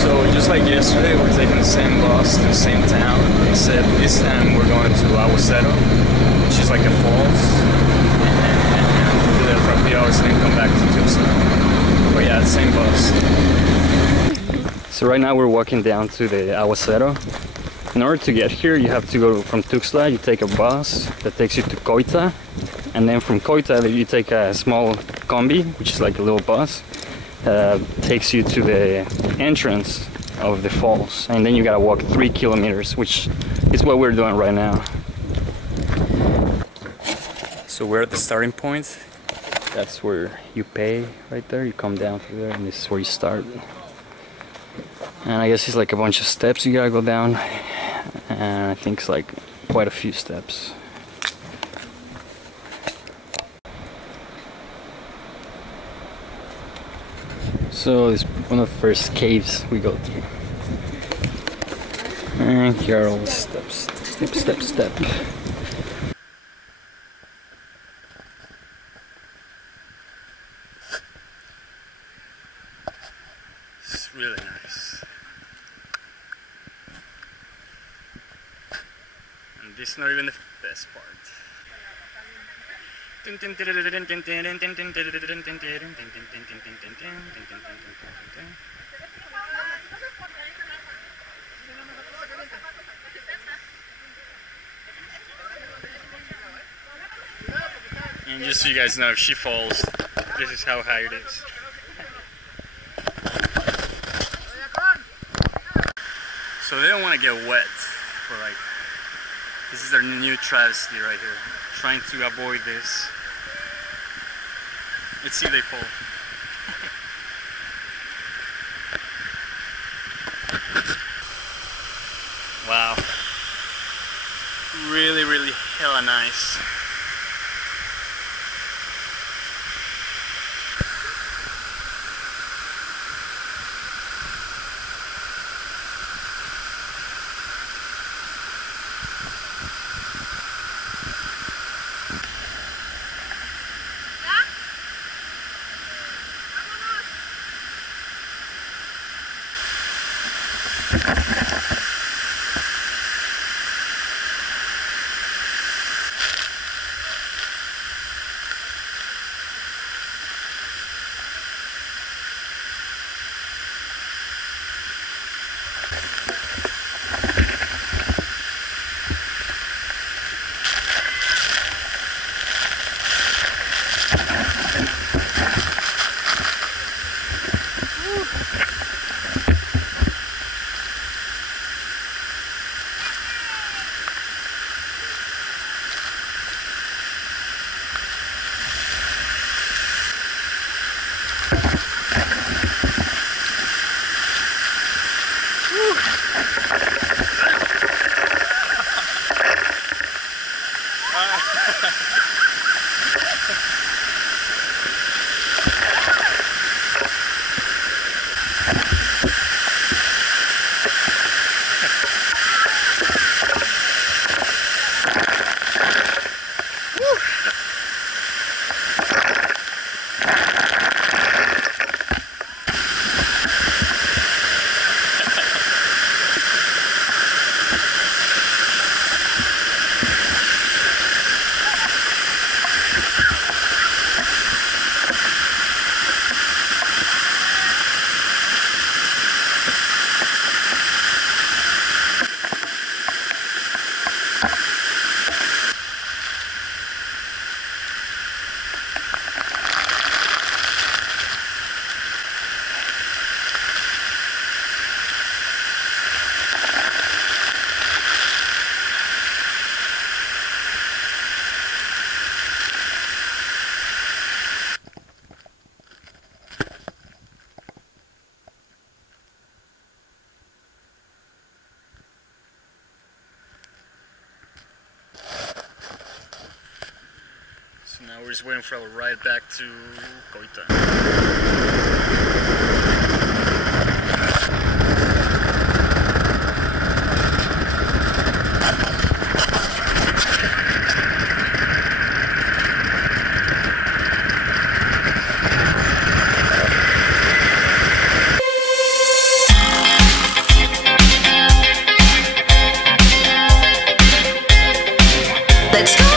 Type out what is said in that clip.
So just like yesterday, we're taking the same bus to the same town, except this time we're going to Aguacero, which is like a falls, and we'll be there for a few hours and then come back to Tucson. But yeah, the same bus. So right now we're walking down to the Aguacero. In order to get here, you have to go from Tuxtla, you take a bus that takes you to Coita, and then from Coita you take a small combi, which is like a little bus, takes you to the entrance of the falls, and then you gotta walk 3 kilometers, which is what we're doing right now. So we're at the starting point. That's where you pay right there. You come down through there and this is where you start. And I guess it's like a bunch of steps you gotta go down, and I think it's like quite a few steps. So it's one of the first caves we go through. And here are all the steps. Step, step, step. It's really nice. And this is not even the best part. And just so you guys know, if she falls, this is how high it is. So they don't want to get wet for like, this is their new travesty right here. Trying to avoid this. Let's see if they fall. Wow. Really, really hella nice. Now we're just waiting for a ride back to Coita. let's go.